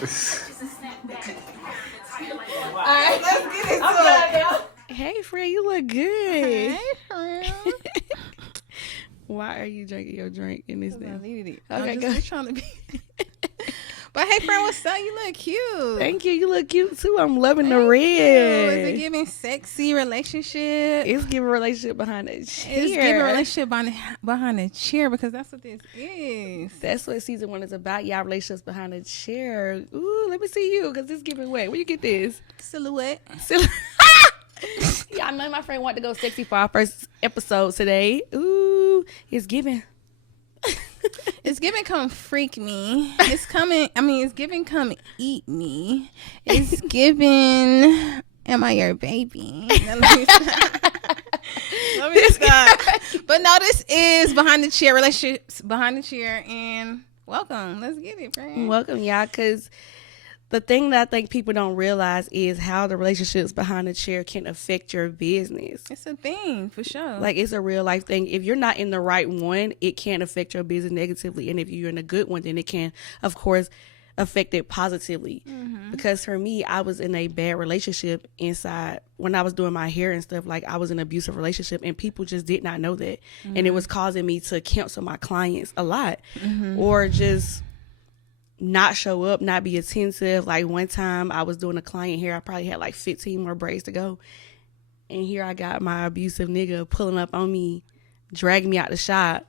Alright, let's get into it. Hey, friend, you look good. Hey, friend. Why are you drinking your drink in this I thing? needed it. Okay, I'm go. just trying to be. But hey, friend, what's up? You look cute. Thank you. You look cute too. I'm loving the Thank red. you. Is it giving sexy relationship? It's giving relationship behind the chair. It's giving relationship behind the chair because that's what this is. That's what season 1 is about. Y'all relationships behind the chair. Ooh, let me see you because it's giving wet. Where you get this? Silhouette. Y'all know my friend wanted to go sexy for our first episode today. Ooh, it's giving. It's giving come freak me. It's coming. I mean, it's giving come eat me. It's giving. Am I your baby? Now, let me stop. Let me stop. But no, this is behind the chair relationships behind the chair, and welcome. Let's get it, friend. Welcome, y'all, because the thing that I think people don't realize is how the relationships behind the chair can affect your business. It's a thing for sure. Like, it's a real life thing. If you're not in the right one, it can affect your business negatively. And if you're in a good one, then it can, of course, affect it positively. Mm-hmm. Because for me, I was in a bad relationship inside when I was doing my hair and stuff. Like, I was in an abusive relationship and people just did not know that. Mm-hmm. And it was causing me to cancel my clients a lot. Mm-hmm. Or just not show up, not be attentive. Like, one time I was doing a client hair, I probably had like 15 more braids to go, and here I got my abusive nigga pulling up on me, dragging me out the shop.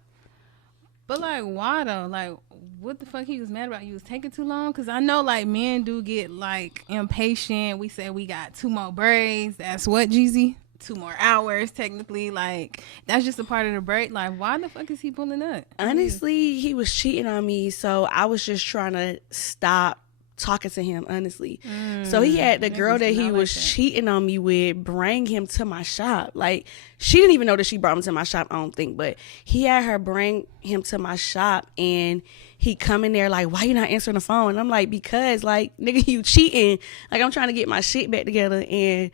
But like, why though? Like, what the fuck he was mad about? You was taking too long? Because I know like men do get like impatient. We say we got 2 more braids. That's what, Jeezy? 2 more hours technically. Like, that's just a part of the break. Like, why the fuck is he pulling up? Honestly, he was cheating on me, so I was just trying to stop talking to him, honestly. So he had the girl that he was cheating on me with bring him to my shop. Like, she didn't even know that she brought him to my shop, I don't think, but he had her bring him to my shop, and he come in there like, why you not answering the phone? And I'm like, because, like, nigga, you cheating. Like, I'm trying to get my shit back together, and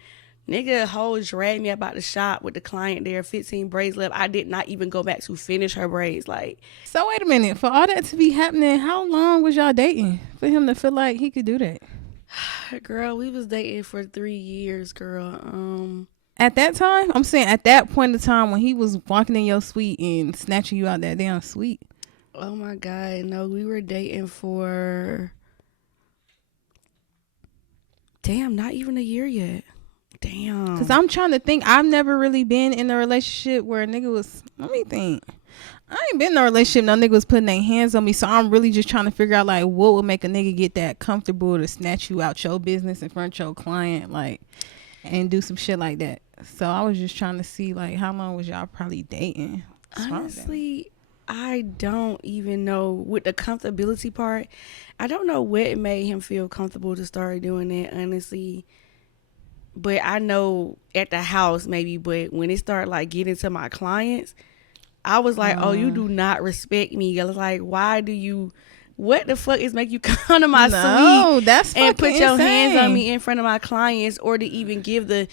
nigga hoe dragged me about the shop with the client there, 15 braids left. I did not even go back to finish her braids. Like, so wait a minute, for all that to be happening, how long was y'all dating for him to feel like he could do that? Girl, we was dating for 3 years, girl. At that time, I'm saying at that point in time when he was walking in your suite and snatching you out that damn suite. Oh my God, no, we were dating for not even a year yet. Damn. Because I'm trying to think. I've never really been in a relationship where a nigga was, let me think. I ain't been in a relationship no nigga was putting their hands on me. So I'm really just trying to figure out like what would make a nigga get that comfortable to snatch you out your business in front of your client, like, and do some shit like that. So I was just trying to see like how long was y'all probably dating? Honestly, I don't even know with the comfortability part. I don't know what made him feel comfortable to start doing that, honestly. But I know at the house maybe, but when it started like getting to my clients, I was like, oh, you do not respect me. I was like, why do you, what the fuck is make you come to my suite that's and put your insane. hands on me in front of my clients, or to even give the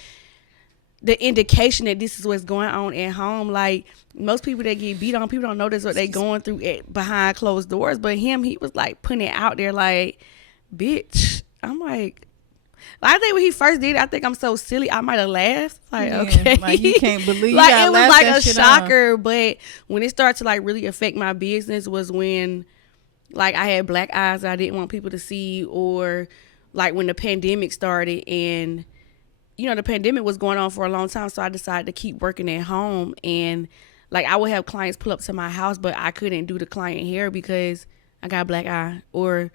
indication that this is what's going on at home? Like, most people that get beat on, people don't notice what they going through behind closed doors. But he was like putting it out there like, bitch. I'm like, I think when he first did it, I think I'm so silly, I might have laughed. Like, yeah, okay. Like, you can't believe like, it was like a shocker. On. But when it started to like really affect my business was when like I had black eyes that I didn't want people to see, or like when the pandemic started, and you know, the pandemic was going on for a long time. So I decided to keep working at home, and like I would have clients pull up to my house, but I couldn't do the client hair because I got a black eye, or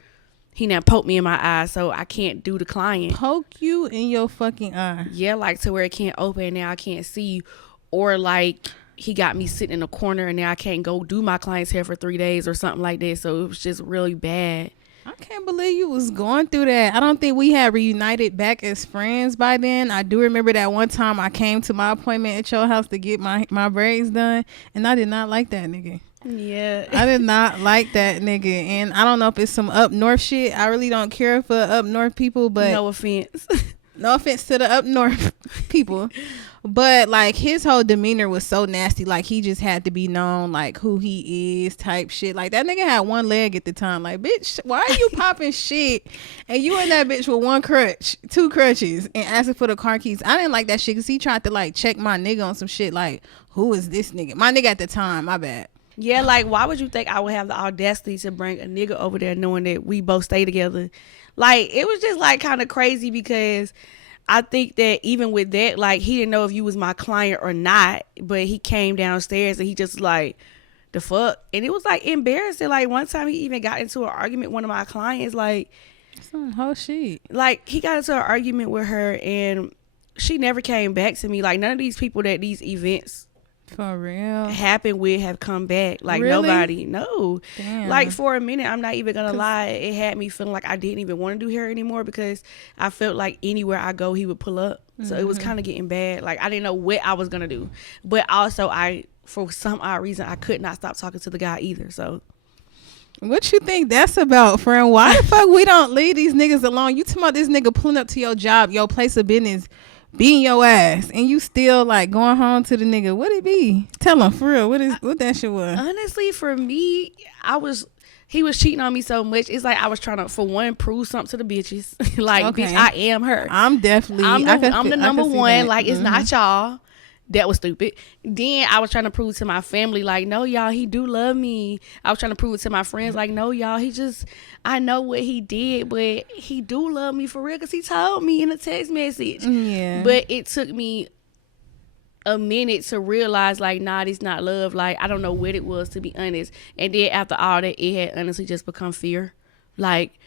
he now poked me in my eye, so I can't do the client. Poke you in your fucking eye? Yeah, like to where it can't open and now I can't see. Or like he got me sitting in a corner and now I can't go do my client's hair for 3 days or something like that. So it was just really bad. I can't believe you was going through that. I don't think we had reunited back as friends by then. I do remember that one time I came to my appointment at your house to get my braids done, and I did not like that nigga. Yeah. I did not like that nigga. And I don't know if it's some up north shit. I really don't care for up north people, but no offense. No offense to the up north people, but like his whole demeanor was so nasty. Like he just had to be known, like who he is, type shit. Like that nigga had one leg at the time. Like, bitch, why are you popping shit? And you and that bitch with one crutch, two crutches, and asking for the car keys. I didn't like that shit because he tried to like check my nigga on some shit. Like, who is this nigga? My nigga at the time. My bad. Yeah, like why would you think I would have the audacity to bring a nigga over there knowing that we both stay together? Like it was just like kind of crazy because I think that even with that, like he didn't know if you was my client or not, but he came downstairs and he just like the fuck, and it was like embarrassing. Like one time he even got into an argument with one of my clients, like some whole shit. Like he got into an argument with her and she never came back to me. Like none of these people that these events for real happen with have come back. Like really? Nobody. No. Damn. Like for a minute, I'm not even gonna lie, it had me feeling like I didn't even want to do hair anymore because I felt like anywhere I go he would pull up. So it was kind of getting bad. Like I didn't know what I was gonna do, but also for some odd reason I could not stop talking to the guy either. So what you think that's about, friend? Why the fuck we don't leave these niggas alone? You talking about this nigga pulling up to your job, your place of business, beating your ass, and you still like going home to the nigga? What it be? Tell him for real. What that shit was? Honestly, for me, he was cheating on me so much. It's like I was trying to, for one, prove something to the bitches. Like, okay. Bitch, I am her. I'm definitely. I'm the number one. Like, it's not y'all. That was stupid. Then I was trying to prove to my family, like, no, y'all, he do love me. I was trying to prove it to my friends, like, no, y'all, I know what he did, but he do love me for real because he told me in a text message. Yeah. But it took me a minute to realize, like, nah, this not love. Like, I don't know what it was, to be honest. And then after all that, it had honestly just become fear. Like,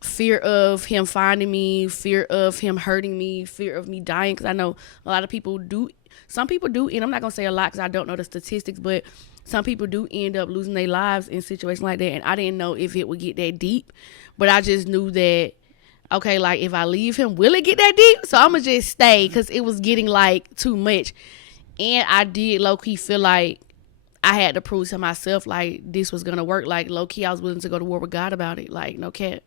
fear of him finding me, fear of him hurting me, fear of me dying. Because I know a lot of people do. Some people do, and I'm not going to say a lot because I don't know the statistics, but some people do end up losing their lives in situations like that. And I didn't know if it would get that deep, but I just knew that, okay, like if I leave him, will it get that deep? So I'm going to just stay because it was getting like too much. And I did low-key feel like I had to prove to myself like this was going to work. Like low-key, I was willing to go to war with God about it. Like no cap.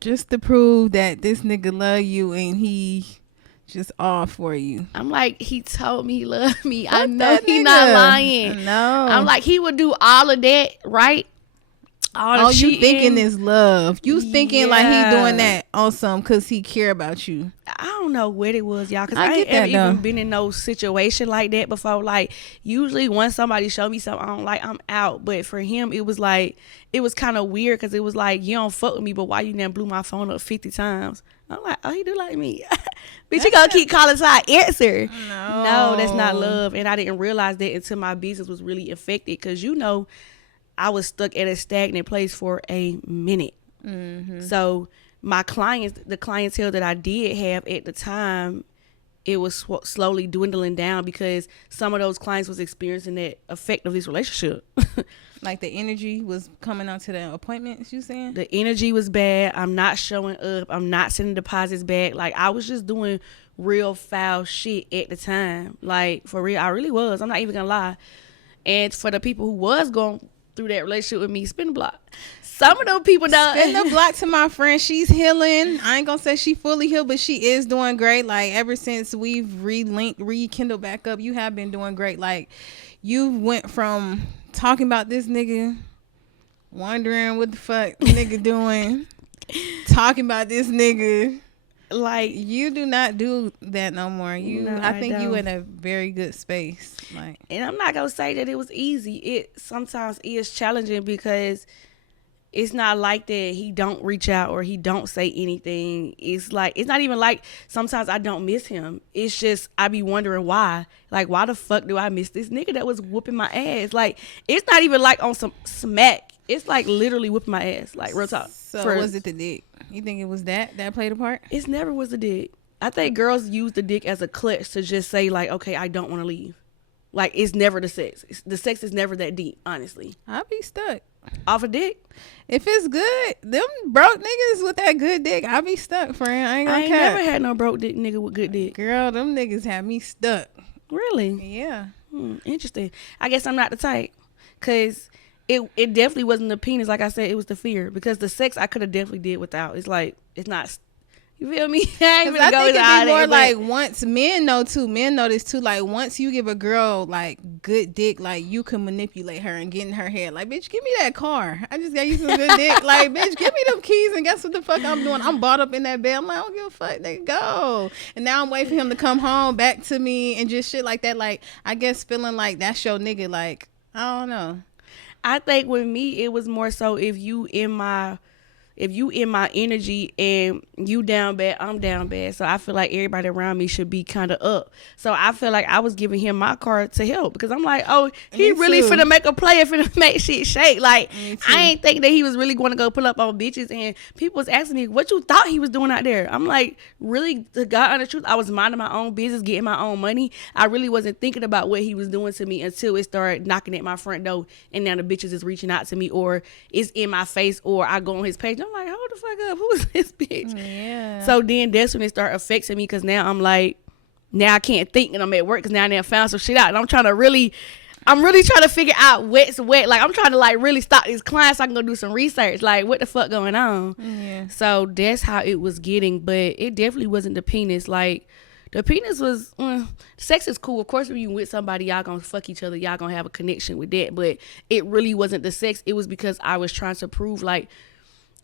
Just to prove that this nigga love you and he just all for you. I'm like, he told me he loved me. Fuck, I know he not lying. No. I'm like, he would do all of that, right? All you thinking is love. You thinking like he doing that on some because he care about you. I don't know what it was, y'all, because I ain't ever even been in no situation like that before. Like, usually when somebody show me something I don't like, I'm out. But for him, it was like, it was kind of weird because it was like, you don't fuck with me, but why you done blew my phone up 50 times? I'm like, oh, he do like me. Bitch, you gonna keep calling so I answer. No, that's not love. And I didn't realize that until my business was really affected because, you know, I was stuck at a stagnant place for a minute. Mm-hmm. So my clients, the clientele that I did have at the time, it was slowly dwindling down because some of those clients was experiencing that effect of this relationship. Like the energy was coming onto the appointments, you saying? The energy was bad. I'm not showing up. I'm not sending deposits back. Like I was just doing real foul shit at the time. Like for real, I really was. I'm not even gonna lie. And for the people who was going through that relationship with me, spin the block. Some of those people don't. Spin the block to my friend. She's healing. I ain't gonna say she fully healed, but she is doing great. Like ever since we've rekindled back up, you have been doing great. Like you went from talking about this nigga, wondering what the fuck nigga doing, talking about this nigga. Like you do not do that no more. I think you in a very good space. Like, and I'm not gonna say that it was easy. It sometimes is challenging because it's not like that he don't reach out or he don't say anything. It's like, it's not even like sometimes I don't miss him. It's just I be wondering why. Like, why the fuck do I miss this nigga that was whooping my ass? Like, it's not even like on some smack. It's like literally whooping my ass. Like, real talk. So was it the dick? You think it was that played a part? It's never was the dick. I think girls use the dick as a clutch to just say like, okay, I don't want to leave. Like, it's never the sex. The sex is never that deep, honestly. I'll be stuck. Off a dick? If it's good, them broke niggas with that good dick, I'll be stuck, friend. I ain't never had no broke dick nigga with good dick. Girl, them niggas had me stuck. Really? Yeah. Interesting. I guess I'm not the type. Because it definitely wasn't the penis. Like I said, it was the fear. Because the sex I could have definitely did without. It's like, it's not, You feel me? I ain't Cause gonna I go think into it'd all be more that, like once men know this too. Like once you give a girl like good dick, like you can manipulate her and get in her head. Like, bitch, give me that car. I just got you some good dick. Like, bitch, give me them keys and guess what the fuck I'm doing? I'm bought up in that bed. I'm like, I don't give a fuck. They go. And now I'm waiting for him to come home back to me and just shit like that. Like, I guess feeling like that's your nigga. Like, I don't know. I think with me, it was more so if you in my energy and you down bad, I'm down bad. So I feel like everybody around me should be kind of up. So I feel like I was giving him my card to help because I'm like, oh, he really finna make a play and finna make shit shake. Like, I ain't think that he was really going to go pull up on bitches. And people was asking me, what you thought he was doing out there? I'm like, really, to God honest truth, I was minding my own business, getting my own money. I really wasn't thinking about what he was doing to me until it started knocking at my front door. And now the bitches is reaching out to me or it's in my face or I go on his page. I'm like, hold the fuck up, who is this bitch? Yeah. So then that's when it started affecting me because now I'm like, now I can't think and I'm at work because now I done found some shit out and I'm really trying to figure out what's wet. Like I'm trying to like really stop these clients so I can go do some research. Like what the fuck going on? Yeah. So that's how it was getting, but it definitely wasn't the penis. Like the penis was, sex is cool. Of course, when you with somebody, y'all gonna fuck each other. Y'all gonna have a connection with that. But it really wasn't the sex. It was because I was trying to prove like,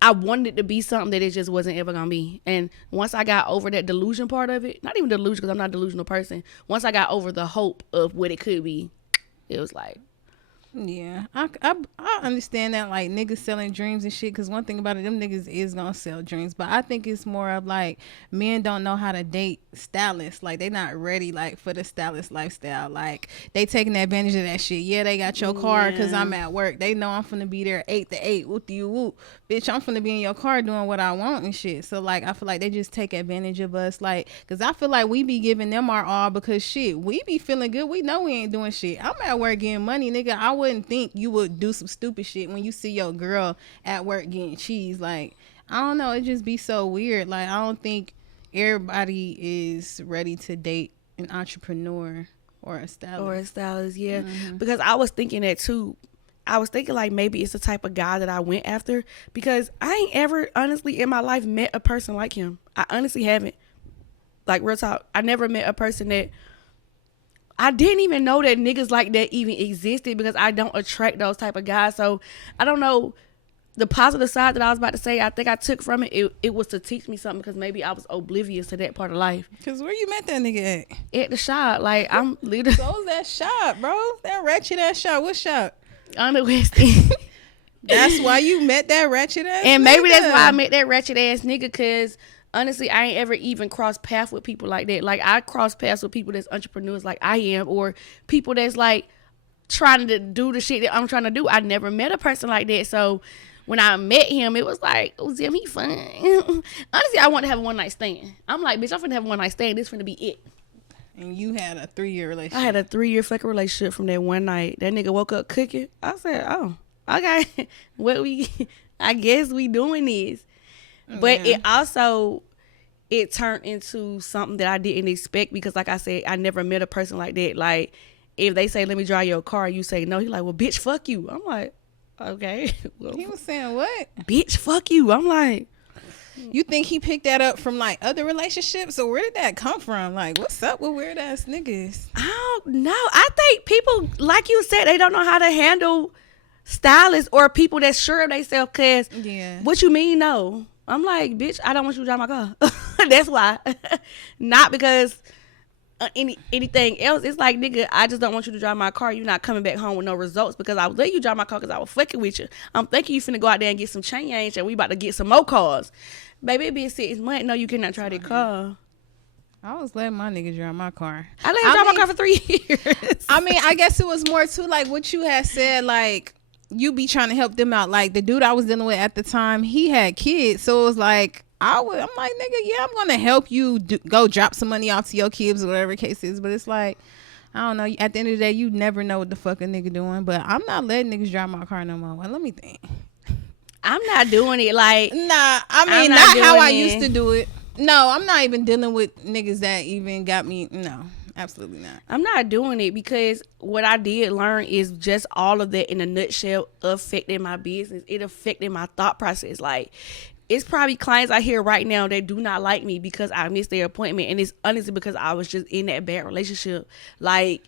I wanted it to be something that it just wasn't ever gonna be. And once I got over that delusion part of it, not even delusion because I'm not a delusional person. Once I got over the hope of what it could be, it was like, yeah, I understand that, like niggas selling dreams and shit. Cause one thing about it, them niggas is gonna sell dreams. But I think it's more of like men don't know how to date stylists. Like they not ready like for the stylist lifestyle. Like they taking advantage of that shit. Yeah, they got your car cause I'm at work. They know I'm finna be there 8 to 8. Whoop you whoop, bitch. I'm finna be in your car doing what I want and shit. So like I feel like they just take advantage of us. Like cause I feel like we be giving them our all because shit, we be feeling good. We know we ain't doing shit. I'm at work getting money, nigga. I wouldn't think you would do some stupid shit when you see your girl at work getting cheese. Like I don't know, it just be so weird. Like I don't think everybody is ready to date an entrepreneur or a stylist. Yeah. Because I was thinking that too. I was thinking like maybe it's the type of guy that I went after because I ain't ever honestly in my life met a person like him. I honestly haven't. Like real talk, I never met a person that I didn't even know that niggas like that even existed because I don't attract those type of guys. So I don't know the positive side that I was about to say. I think I took from it was to teach me something because maybe I was oblivious to that part of life. Cause where you met that nigga at the shop. Like I'm literally. So was that shop, bro? That ratchet ass shop. What shop? On the West End. That's why you met that ratchet ass and nigga. Maybe that's why I met that ratchet ass nigga because honestly, I ain't ever even crossed paths with people like that. Like, I cross paths with people that's entrepreneurs like I am, or people that's, like, trying to do the shit that I'm trying to do. I never met a person like that. So, when I met him, it was like, oh, damn, he fun. Honestly, I want to have a one-night stand. I'm like, bitch, I'm finna have a one-night stand. This finna be it. And you had a 3-year relationship. I had a 3-year fucking relationship from that one night. That nigga woke up cooking. I said, oh, okay. I guess we doing this. But it also, it turned into something that I didn't expect because, like I said, I never met a person like that. Like, if they say, let me drive your car, you say no. He like, well, bitch, fuck you. I'm like, okay. Well, he was saying what? Bitch, fuck you. I'm like. You think he picked that up from, like, other relationships? Or where did that come from? Like, what's up with weird-ass niggas? I don't know. I think people, like you said, they don't know how to handle stylists or people that's sure of themselves because what you mean, no? I'm like, bitch, I don't want you to drive my car. That's why. Not because anything else. It's like, nigga, I just don't want you to drive my car. You're not coming back home with no results because I would let you drive my car because I was fucking with you. I'm thinking you finna go out there and get some change and we about to get some more cars. Baby, it be 6 months. No, you cannot try that car. I was letting my nigga drive my car. I let him drive my car for 3 years. I mean, I guess it was more too like what you had said, like, you be trying to help them out. Like the dude I was dealing with at the time, he had kids, so it was like I'm like, nigga, yeah, I'm gonna help you go drop some money off to your kids or whatever the case is. But it's like, I don't know. At the end of the day, you never know what the fuck a nigga doing. But I'm not letting niggas drive my car no more. Well, let me think. I'm not doing it. Like, nah, I mean, not how I used to do it. No, I'm not even dealing with niggas that even got me. No. Absolutely not. I'm not doing it because what I did learn is just all of that in a nutshell affected my business. It affected my thought process. Like, it's probably clients I hear right now that do not like me because I missed their appointment, and it's honestly because I was just in that bad relationship. Like,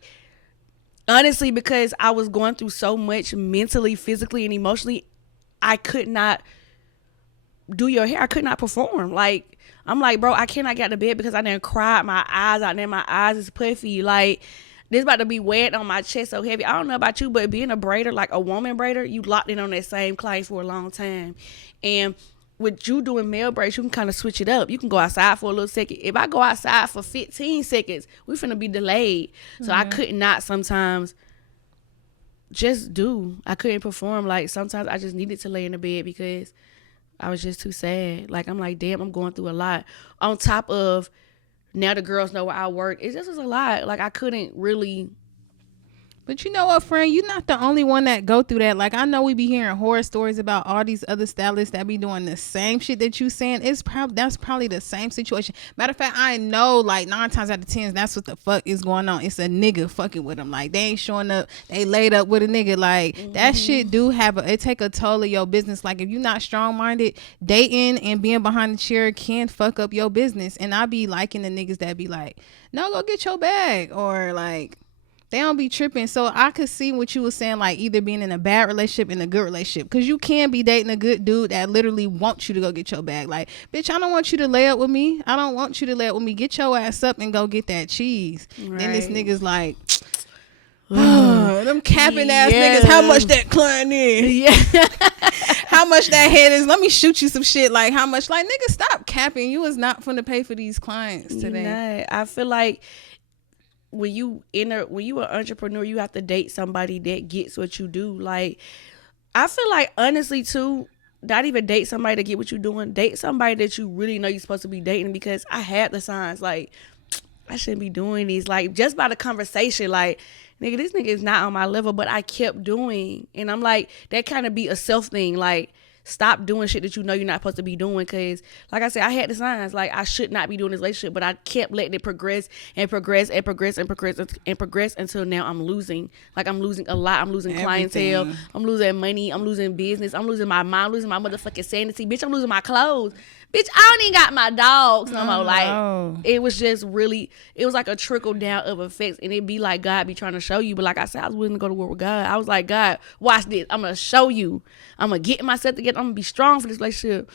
honestly, because I was going through so much mentally, physically, and emotionally, I could not do your hair. I could not perform. Like, I'm like, bro, I cannot get out of bed because I done cried my eyes out there. My eyes is puffy. Like, this about to be wet on my chest so heavy. I don't know about you, but being a braider, like a woman braider, you locked in on that same client for a long time. And with you doing male braids, you can kind of switch it up. You can go outside for a little second. If I go outside for 15 seconds, we finna be delayed. So I could not sometimes just do. I couldn't perform. Like, sometimes I just needed to lay in the bed because I was just too sad. Like, I'm like, damn, I'm going through a lot. On top of, now the girls know where I work. It just was a lot. Like, I couldn't really. But you know what, friend? You're not the only one that go through that. Like, I know we be hearing horror stories about all these other stylists that be doing the same shit that you saying. That's probably the same situation. Matter of fact, I know like 9 times out of 10, that's what the fuck is going on. It's a nigga fucking with them. Like, they ain't showing up. They laid up with a nigga. Like, that shit do have it take a toll of your business. Like, if you're not strong minded, dating and being behind the chair can fuck up your business. And I be liking the niggas that be like, no, go get your bag, or like, they don't be tripping. So I could see what you were saying, like either being in a bad relationship and a good relationship, because you can be dating a good dude that literally wants you to go get your bag. Like, bitch, I don't want you to lay up with me. I don't want you to lay up with me. Get your ass up and go get that cheese. Right. Then this nigga's like, them capping ass niggas, how much that client is? Yeah. How much that head is? Let me shoot you some shit. Like, how much? Like, nigga, stop capping. You was not finna pay for these clients today. I feel like when you an entrepreneur, you have to date somebody that gets what you do. Like, I feel like, honestly too, not even date somebody to get what you're doing. Date somebody that you really know you're supposed to be dating, because I had the signs like, I shouldn't be doing these. Like, just by the conversation, like, nigga, this nigga is not on my level, but I kept doing. And I'm like, that kind of be a self thing. Like, stop doing shit that you know you're not supposed to be doing. Because, like I said, I had the signs. Like, I should not be doing this relationship, but I kept letting it progress and progress and progress and progress and progress until now I'm losing. Like, I'm losing a lot. I'm losing clientele. I'm losing money. I'm losing business. I'm losing my mind. I'm losing my motherfucking sanity. Bitch, I'm losing my clothes. Bitch, I don't even got my dogs no more. Like, it was just really, it was like a trickle down of effects. And it be like God be trying to show you. But like I said, I was willing to go to war with God. I was like, God, watch this. I'm going to show you. I'm going to get myself together. I'm going to be strong for this relationship.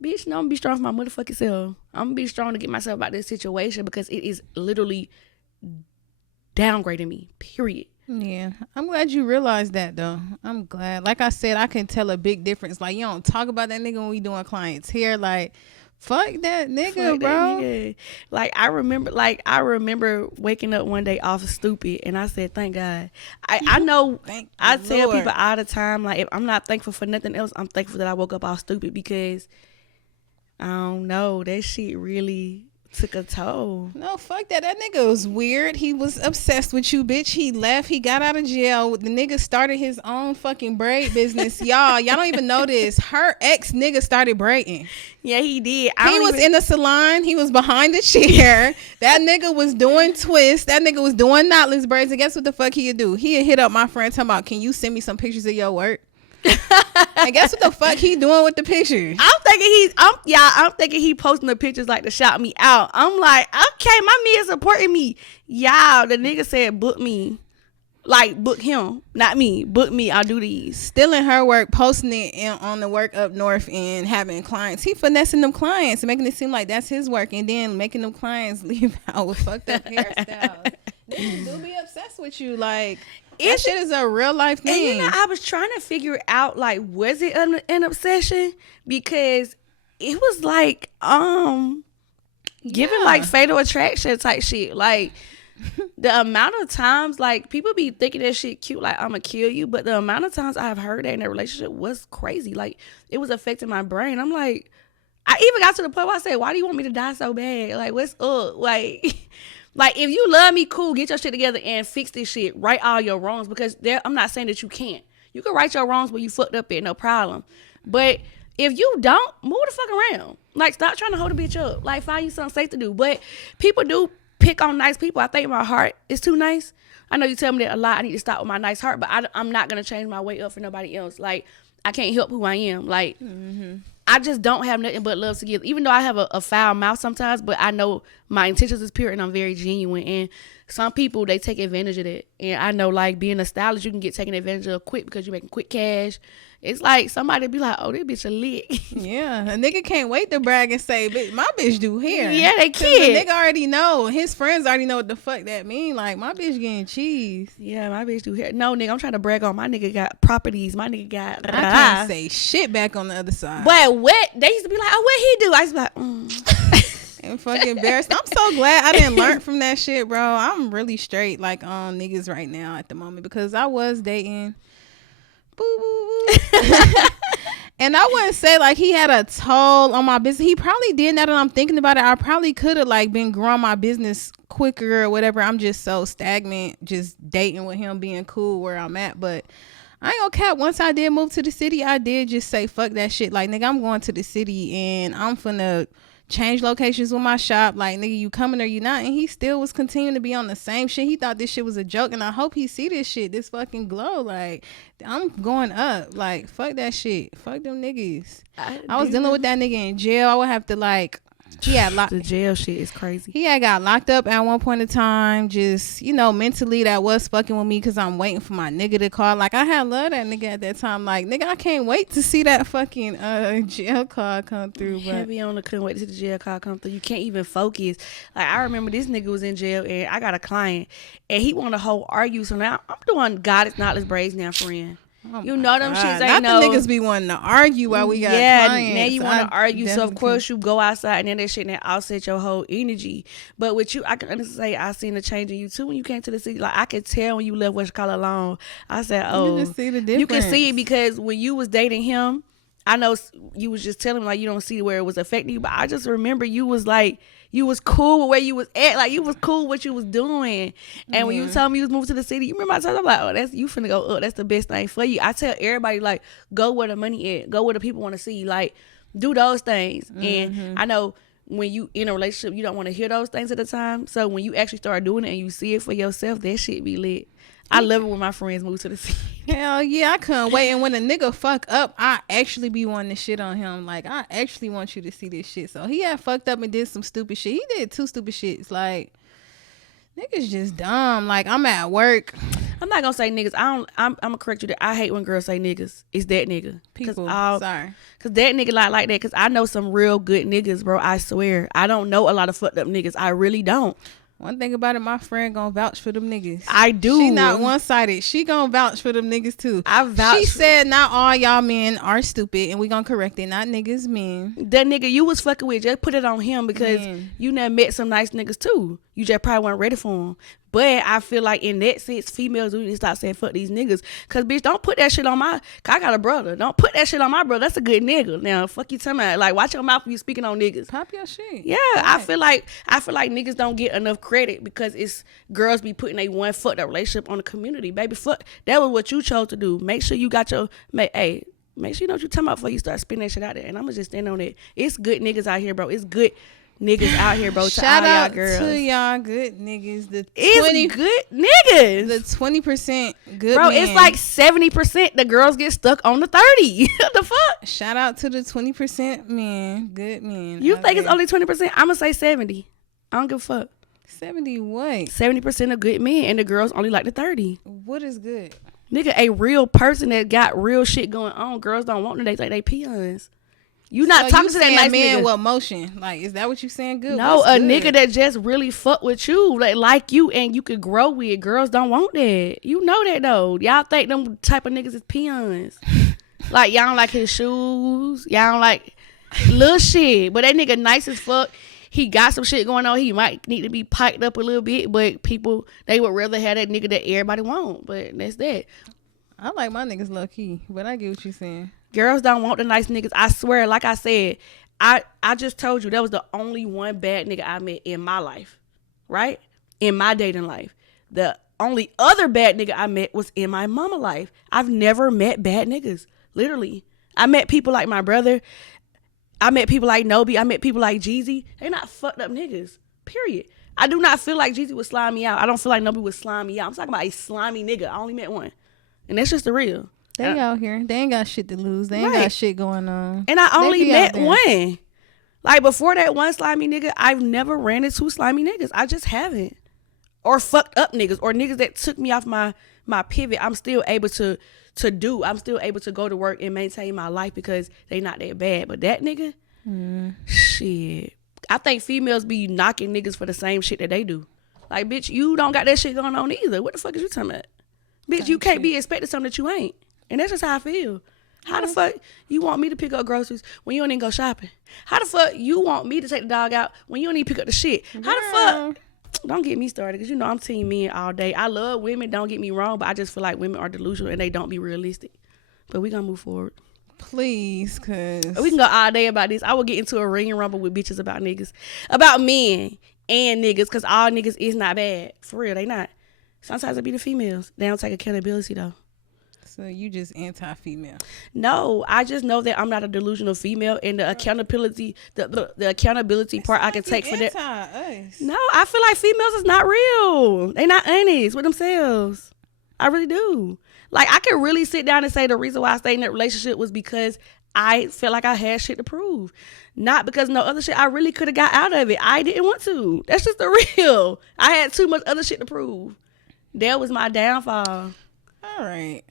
Bitch, no, I'm going to be strong for my motherfucking self. I'm going to be strong to get myself out of this situation, because it is literally downgrading me, period. Yeah, I'm glad you realized that though. I'm glad. Like I said, I can tell a big difference. Like, you don't talk about that nigga when we doing clients here. Like, fuck that nigga, fuck bro. That nigga. Like, I remember waking up one day off stupid, and I said, thank God. I know I tell people all the time, like, if I'm not thankful for nothing else, I'm thankful that I woke up all stupid, because I don't know, that shit really took a toll. No, fuck that. That nigga was weird. He was obsessed with you, bitch. He left. He got out of jail. The nigga started his own fucking braid business. Y'all don't even know this. Her ex nigga started braiding. Yeah, he did. He was in the salon. He was behind the chair. That nigga was doing twists. That nigga was doing knotless braids. And guess what the fuck he'd do? He'd hit up my friend talking about, can you send me some pictures of your work? And guess what the fuck he doing with the pictures? I'm thinking he posting the pictures like to shout me out. I'm like, okay, my man supporting me. Y'all, the nigga said book me. Like, book him, not me. Book me, I'll do these. Stealing her work, posting it on the work up north, and having clients. He finessing them clients and making it seem like that's his work, and then making them clients leave out with fucked up hairstyles. Niggas do be obsessed with you. Like, that shit is a real life thing. And I was trying to figure out, like, was it an obsession? Because it was like giving like fatal attraction type shit. Like, the amount of times, like, people be thinking that shit cute, like, I'm gonna kill you, but the amount of times I've heard that in a relationship was crazy. Like, it was affecting my brain. I'm like, I even got to the point where I said, why do you want me to die so bad? Like, what's up? Like, like, if you love me, cool, get your shit together and fix this shit. Right all your wrongs, because I'm not saying that you can't. You can right your wrongs where you fucked up at, no problem. But if you don't, move the fuck around. Like, stop trying to hold a bitch up. Like, find you something safe to do. But people do pick on nice people. I think my heart is too nice. I know you tell me that a lot. I need to stop with my nice heart, but I'm not going to change my way up for nobody else. Like, I can't help who I am. Like, I just don't have nothing but love to give. Even though I have a foul mouth sometimes, but I know my intentions is pure and I'm very genuine. And some people, they take advantage of that. And I know, like, being a stylist, you can get taken advantage of quick because you're making quick cash. It's like somebody be like, oh, this bitch a lick. Yeah, a nigga can't wait to brag and say, my bitch do hair. Yeah, they can. The nigga already know. His friends already know what the fuck that mean. Like, my bitch getting cheese. Yeah, my bitch do hair. No, nigga, I'm trying to brag on my nigga got properties. My nigga got. I can't say shit back on the other side. But what? They used to be like, oh, what he do? I used to be like, And fucking embarrassed. I'm so glad I didn't learn from that shit, bro. I'm really straight like on niggas right now at the moment because I was dating. Boo boo boo. And I wouldn't say like he had a toll on my business. He probably did. Now that I'm thinking about it, I probably could have like been growing my business quicker or whatever. I'm just so stagnant, just dating with him, being cool where I'm at. But I ain't gonna cap. Once I did move to the city, I did just say fuck that shit. Like, nigga, I'm going to the city and I'm finna change locations with my shop. Like, nigga, you coming or you not? And he still was continuing to be on the same shit. He thought this shit was a joke, and I hope he see this shit, this fucking glow. Like, I'm going up. Like, fuck that shit. Fuck them niggas. I was dealing with that nigga in jail. I would have to like, he had the jail shit is crazy. He had got locked up at one point in time. Just, you know, mentally that was fucking with me because I'm waiting for my nigga to call. Like, I had love that nigga at that time. Like, nigga, I can't wait to see that fucking jail call come through. But heavy on the couldn't wait to see the jail call come through. You can't even focus. Like, I remember this nigga was in jail and I got a client and he wanted a whole argue. So now I'm doing God is not his braids now, friend. Oh, you know them shits ain't not the niggas be wanting to argue while we got clients. Now you want to argue, so of course you go outside and then that shit that offset your whole energy. But with you, I can honestly say I seen the change in you too when you came to the city. Like, I could tell when you left West Color alone. I said, oh, you can see the difference. You can see it because when you was dating him, I know you was just telling me like you don't see where it was affecting you, but I just remember you was like, you was cool with where you was at. Like, you was cool with what you was doing. And when you told me you was moving to the city, you remember I told you, I'm like, oh, that's, you finna go up. That's the best thing for you. I tell everybody, like, go where the money at. Go where the people want to see. Like, do those things. And I know when you in a relationship, you don't want to hear those things at the time. So when you actually start doing it and you see it for yourself, that shit be lit. I love it when my friends move to the city. Hell yeah, I couldn't wait. And when a nigga fuck up, I actually be wanting to shit on him. Like, I actually want you to see this shit. So he had fucked up and did some stupid shit. He did 2 stupid shits. Like, niggas just dumb. Like, I'm at work. I'm not gonna say niggas. I'm gonna correct you that I hate when girls say niggas. It's that nigga. People, sorry. Cause that nigga like that. Cause I know some real good niggas, bro. I swear. I don't know a lot of fucked up niggas. I really don't. One thing about it, my friend gonna vouch for them niggas. I do. She not one-sided. She gonna vouch for them niggas too. I vouch. She said not all y'all men are stupid, and we gonna correct it. Not niggas, men. That nigga you was fucking with, just put it on him because you never met some nice niggas too. You just probably weren't ready for him. But I feel like in that sense, females, we need to stop saying fuck these niggas. Cause bitch, don't put that shit on I got a brother. Don't put that shit on my brother. That's a good nigga. Now, fuck you talking about. Like, watch your mouth when you speaking on niggas. Pop your shit. Yeah, right. I feel like niggas don't get enough credit because it's girls be putting a one fucked up relationship on the community. Baby, fuck. That was what you chose to do. Make sure you got your, make sure you know what you talking about before you start spinning that shit out there. And I'm gonna just stand on it. It's good niggas out here, bro. It's good niggas out here, bro. Shout to all out y'all girls. to y'all good niggas. It's good niggas. The 20% good bro. men. It's like 70% the girls get stuck on the 30. The fuck. Shout out to the 20% men, good men. You think it's only 20%? I'm gonna say 70. I don't give a fuck. 70 what? 70% of good men, and the girls only like the 30. What is good? Nigga, a real person that got real shit going on. Girls don't want them. They think they peons. You not talking to that nice man nigga with emotion. Like, is that what you saying? Good. No, what's a good? nigga that just really fuck with you, like you, and you could grow with. Girls don't want that. You know that though. Y'all think them type of niggas is peons. Like, y'all don't like his shoes. Y'all don't like little shit. But that nigga nice as fuck. He got some shit going on. He might need to be piped up a little bit, but people, they would rather have that nigga that everybody want. But that's that. I like my niggas low key, but I get what you saying. Girls don't want the nice niggas. I swear, like I said, I just told you that was the only one bad nigga I met in my life, right? In my dating life. The only other bad nigga I met was in my mama life. I've never met bad niggas, literally. I met people like my brother. I met people like Nobi. I met people like Jeezy. They not fucked up niggas, period. I do not feel like Jeezy would slime me out. I don't feel like Nobi would slime me out. I'm talking about a slimy nigga. I only met one. And that's just the real. They out here. They ain't got shit to lose. They ain't got shit going on. And I only met one. Like, before that one slimy nigga, I've never ran into slimy niggas. I just haven't. Or fucked up niggas. Or niggas that took me off my pivot. I'm still able to do. I'm still able to go to work and maintain my life because they not that bad. But that nigga, shit. I think females be knocking niggas for the same shit that they do. Like, bitch, you don't got that shit going on either. What the fuck is you talking about? Bitch, you can't be expecting something that you ain't. And that's just how I feel. How the fuck you want me to pick up groceries when you don't even go shopping? How the fuck you want me to take the dog out when you don't even pick up the shit? How the fuck? Don't get me started, because you know I'm team men all day. I love women, don't get me wrong, but I just feel like women are delusional and they don't be realistic. But we gonna move forward. Please, cause we can go all day about this. I will get into a ring and rumble with bitches about niggas, about men and niggas, because all niggas is not bad. For real, they not. Sometimes it be the females. They don't take accountability though. So you just anti-female? No, I just know that I'm not a delusional female, and the accountability, the accountability part I can take for that. No, I feel like females is not real. They not honest with themselves. I really do. Like, I can really sit down and say the reason why I stayed in that relationship was because I felt like I had shit to prove. Not because no other shit I really could have got out of it. I didn't want to. That's just the real. I had too much other shit to prove. That was my downfall. All right.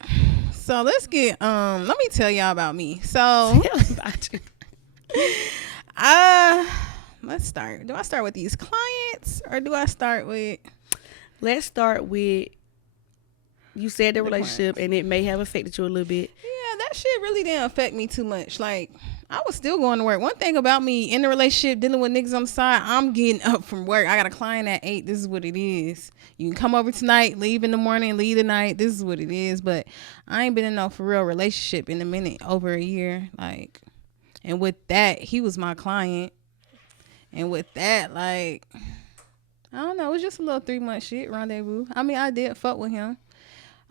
So let's get let me tell y'all about me. So tell me about you. Let's start. Do I start with these clients or do I start with Let's start with, you said the relationship clients. And it may have affected you a little bit. Yeah, that shit really didn't affect me too much. Like, I was still going to work. One thing about me in the relationship, dealing with niggas on the side, I'm getting up from work. I got a client at 8. This is what it is. You can come over tonight, leave in the morning, leave tonight. This is what it is. But I ain't been in no for real relationship in a minute, over a year. Like, and with that, he was my client. And with that, like, I don't know. It was just a little 3-month shit, rendezvous. I mean, I did fuck with him.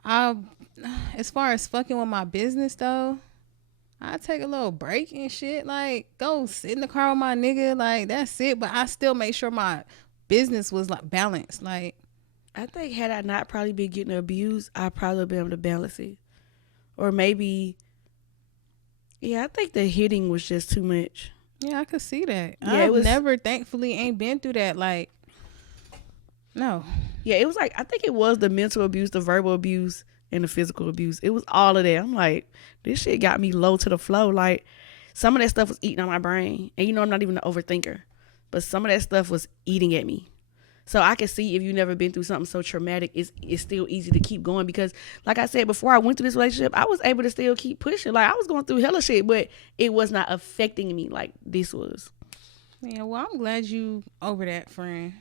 As far as fucking with my business, though, I take a little break and shit. Like, go sit in the car with my nigga. Like, that's it. But I still make sure my business was, like, balanced. Like, I think had I not probably been getting abused, I'd probably be able to balance it. Or maybe, yeah, I think the hitting was just too much. Yeah, I could see that. Yeah, I've never, thankfully, ain't been through that. Like, no. Yeah, it was like, I think it was the mental abuse, the verbal abuse, and the physical abuse. It was all of that. I'm like, this shit got me low to the flow. Like, some of that stuff was eating on my brain. And you know, I'm not even an overthinker. But some of that stuff was eating at me. So I can see if you've never been through something so traumatic, it's still easy to keep going. Because, like I said, before I went through this relationship, I was able to still keep pushing. Like, I was going through hella shit, but it was not affecting me like this was. Yeah, well, I'm glad you over that, friend.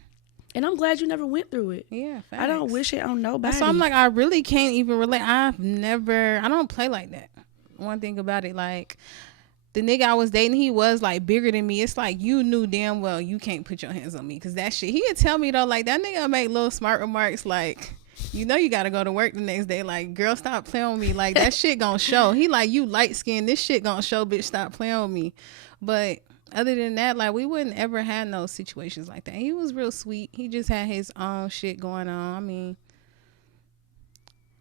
And I'm glad you never went through it. Yeah, facts. I don't wish it on nobody. So I'm like, I really can't even relate. I don't play like that. One thing about it, like, the nigga I was dating, he was, like, bigger than me. It's like, you knew damn well you can't put your hands on me. Because that shit, he'd tell me, though, like, that nigga make little smart remarks, like, you know you got to go to work the next day. Like, girl, stop playing with me. Like, that shit gonna show. He like, you light skinned. This shit gonna show, bitch, stop playing with me. But other than that, like, we wouldn't ever have no situations like that. He was real sweet. He just had his own shit going on. I mean,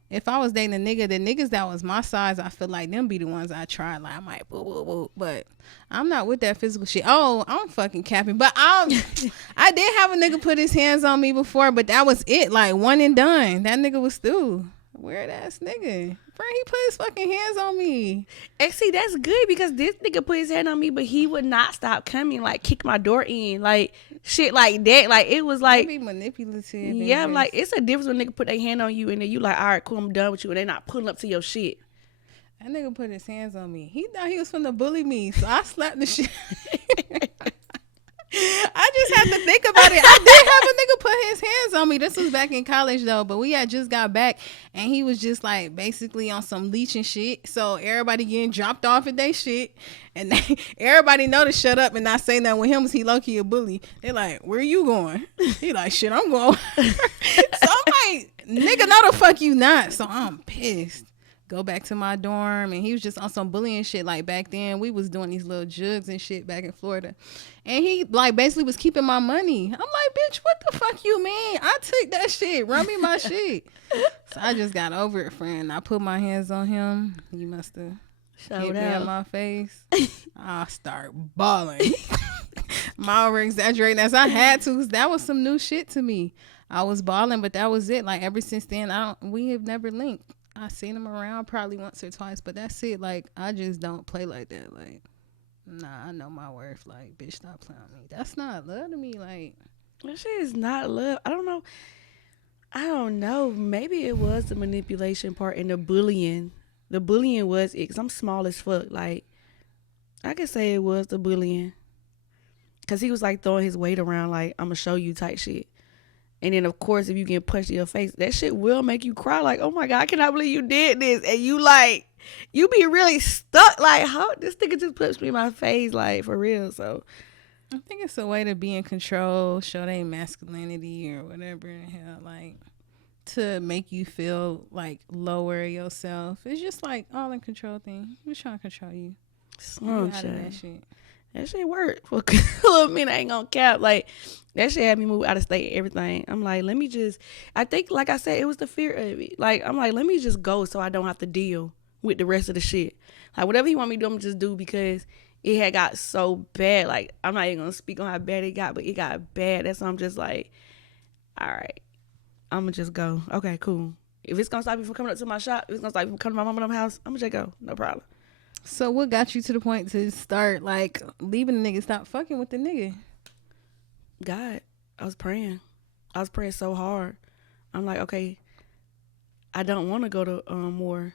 if I was dating a nigga, the niggas that was my size, I feel like them be the ones I try. Like, I might boo boo boo, but I'm not with that physical shit. Oh, I'm fucking capping. But I did have a nigga put his hands on me before, but that was it. Like, one and done. That nigga was through. Weird ass nigga. Friend, he put his fucking hands on me. And see, that's good, because this nigga put his hand on me, but he would not stop coming, like, kick my door in, like, shit like that. Like, it was like, be manipulative. Yeah, like, it's a difference when nigga put their hand on you and then you like, all right, cool, I'm done with you, and they not pulling up to your shit. That nigga put his hands on me. He thought he was finna bully me, so I slapped the shit. I just had to think about it. I did have a nigga put his hands on me. This was back in college, though, but we had just got back, and he was just, like, basically on some leeching shit. So everybody getting dropped off at their shit, and everybody know to shut up and not say nothing with him, because he low-key a bully. They like, where you going? He like, shit, I'm going. So I'm like, nigga, no the fuck you not. So I'm pissed. Go back to my dorm, and he was just on some bullying shit. Like, back then we was doing these little jugs and shit back in Florida, and he, like, basically was keeping my money. I'm like, bitch, what the fuck you mean? I took that shit, run me my shit. So I just got over it, friend. I put my hands on him. You must have hit me in my face. I start bawling. My over exaggerating as I had to, 'cause that was some new shit to me. I was bawling, but that was it. Like ever since then, we have never linked. I seen him around probably once or twice, but that's it. Like I just don't play like that. Like, nah, I know my worth. Like, bitch, stop playing with me. That's not love to me. Like, that shit is not love. I don't know. Maybe it was the manipulation part and the bullying. The bullying was it, 'cause I'm small as fuck. Like, I could say it was the bullying. 'Cause he was like throwing his weight around like, I'm gonna show you type shit. And then, of course, if you get punched in your face, that shit will make you cry. Like, oh my God, I cannot believe you did this. And you like, you be really stuck. Like, how this nigga just punched me in my face, like, for real. So I think it's a way to be in control, show their masculinity or whatever the hell, like, to make you feel like lower yourself. It's just like all in control thing. Who's trying to control you? Out of that shit. That shit worked for a little minute. I ain't gonna cap. Like, that shit had me move out of state, everything. I'm like, let me just, I think, like I said, it was the fear of it. Like, I'm like, let me just go so I don't have to deal with the rest of the shit. Like, whatever he want me to do, I'm just do, because it had got so bad. Like, I'm not even gonna speak on how bad it got, but it got bad. That's why I'm just like, all right, I'm gonna just go. Okay, cool. If it's gonna stop me from coming up to my shop, if it's gonna stop me from coming to my mama's house, I'm gonna just go. No problem. So what got you to the point to start like leaving the nigga, stop fucking with the nigga? God, I was praying so hard. I'm like, okay, I don't want to go to war.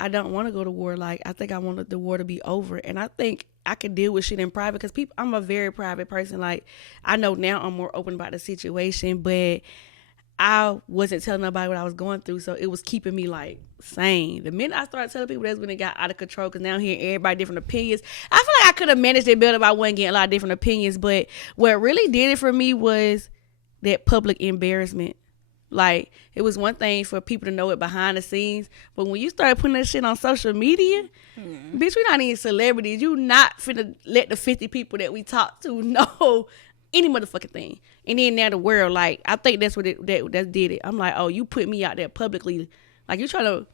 I don't want to go to war. Like, I think I wanted the war to be over. And I think I could deal with shit in private, because I'm a very private person. Like, I know now I'm more open about the situation, but I wasn't telling nobody what I was going through, so it was keeping me like sane. The minute I started telling people, that's when it got out of control, because now I'm hearing everybody different opinions. I feel like I could have managed it better if I wasn't getting a lot of different opinions, but what really did it for me was that public embarrassment. Like, it was one thing for people to know it behind the scenes, but when you start putting that shit on social media, bitch, we not even celebrities. You not finna let the 50 people that we talk to know any motherfucking thing. And then now the world, like, I think that's what that did it. I'm like, oh, you put me out there publicly, like, you trying to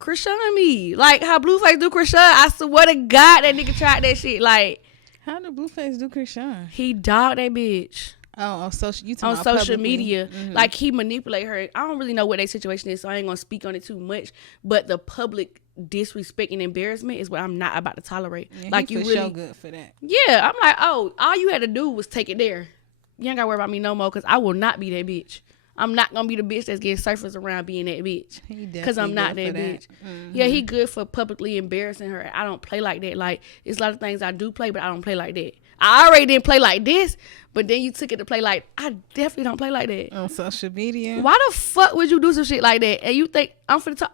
Krishan me, like how Blueface do Krishan. I swear to God, that nigga tried that shit. Like, how did Blueface do Krishan? He dogged that bitch. Oh, on social, on social media. Mm-hmm. Like, he manipulate her. I don't really know what their situation is, so I ain't gonna speak on it too much. But the public disrespect and embarrassment is what I'm not about to tolerate. Yeah, like, you really show good for that. Yeah, I'm like, oh, all you had to do was take it there. You ain't gotta worry about me no more, because I will not be that bitch. I'm not gonna be the bitch that's getting surfaced around being that bitch, because I'm not that bitch. Mm-hmm. Yeah, he good for publicly embarrassing her. I don't play like that. Like, it's a lot of things I do play, but I don't play like that. I already didn't play like this, but then you took it to play like, I definitely don't play like that. On social media. Why the fuck would you do some shit like that? And you think I'm finna talk?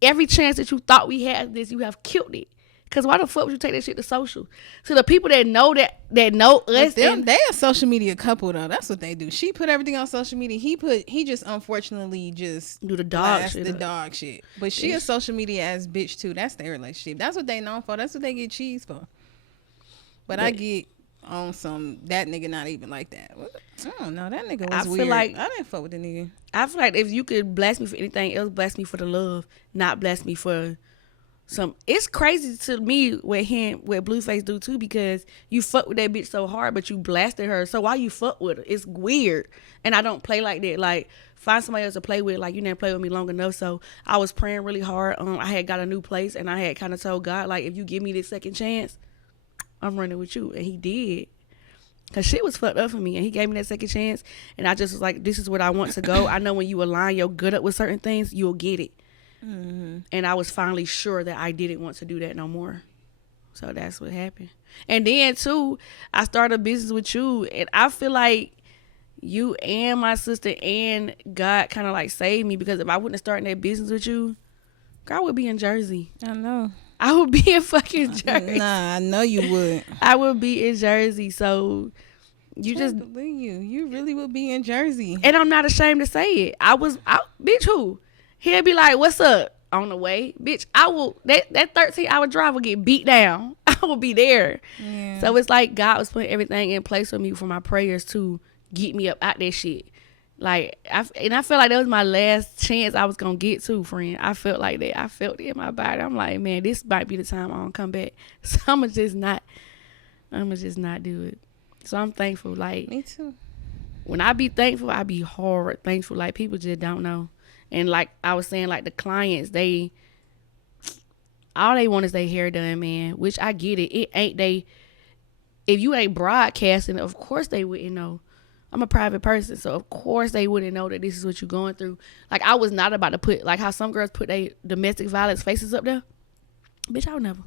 Every chance that you thought we had this, you have killed it. Cause why the fuck would you take that shit to social? So the people that know that know us, they a social media couple though. That's what they do. She put everything on social media. He just unfortunately just do the dog shit. But she a social media ass bitch too. That's their relationship. That's what they known for. That's what they get cheese for. But I get on some, that nigga not even like that. I don't know. That nigga was weird. Like, I didn't fuck with the nigga. I feel like if you could blast me for anything else, blast me for the love, not blast me for some. It's crazy to me what Blueface do too, because you fuck with that bitch so hard, but you blasted her. So why you fuck with her? It's weird. And I don't play like that. Like, find somebody else to play with. Like, you didn't play with me long enough. So I was praying really hard. I had got a new place, and I had kind of told God, like, if you give me this second chance, I'm running with you. And he did. Because shit was fucked up for me. And he gave me that second chance. And I just was like, this is what I want to go. I know when you align your gut up with certain things, you'll get it. Mm-hmm. And I was finally sure that I didn't want to do that no more. So that's what happened. And then, too, I started a business with you. And I feel like you and my sister and God kind of like saved me. Because if I wouldn't have started that business with you, girl, I would be in Jersey. I know. I would be in fucking Jersey. Nah, I know you would. I would be in Jersey. So you I just believe you. You really would be in Jersey. And I'm not ashamed to say it. Bitch, who? He'll be like, what's up? On the way. Bitch, I will, that 13-hour drive will get beat down. I will be there. Yeah. So it's like God was putting everything in place for me for my prayers to get me up out that shit. Like, I felt like that was my last chance I was gonna get to, friend. I felt like that. I felt it in my body. I'm like, man, this might be the time I don't come back. So I'ma just not do it. So I'm thankful. Like, Me too. when I be thankful, I be hard thankful. Like, people just don't know. And like I was saying, like the clients, all they want is their hair done, man. Which I get it. It ain't they. If you ain't broadcasting, of course they wouldn't know. I'm a private person, so of course they wouldn't know that this is what you're going through. Like, I was not about to put, like how some girls put their domestic violence faces up there. Bitch, I would never.